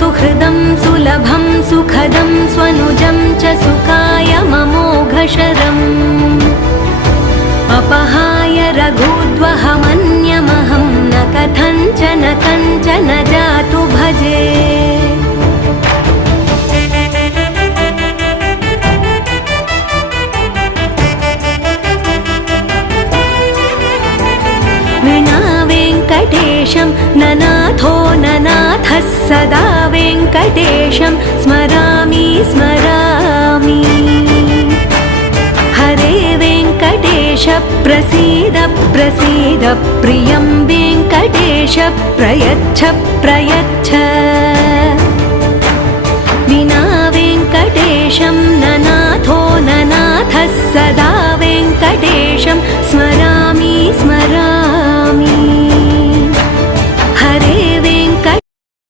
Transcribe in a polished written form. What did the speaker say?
सुहृदं सुलभं सुखदं स्वनुजं च सुखाय ममोघशरम् अपहाय रघुद्वहमन्यमहं न कथञ्चन कञ्चन जातु भजे। विना वेङ्कटेशं ननाथो ननाथः सदा वेङ्कटेशं स्मरामि स्मरामि। हरे वेङ्कटेश प्रसीद प्रसीद प्रियं वेङ्कटेश प्रयच्छ प्रयच्छ।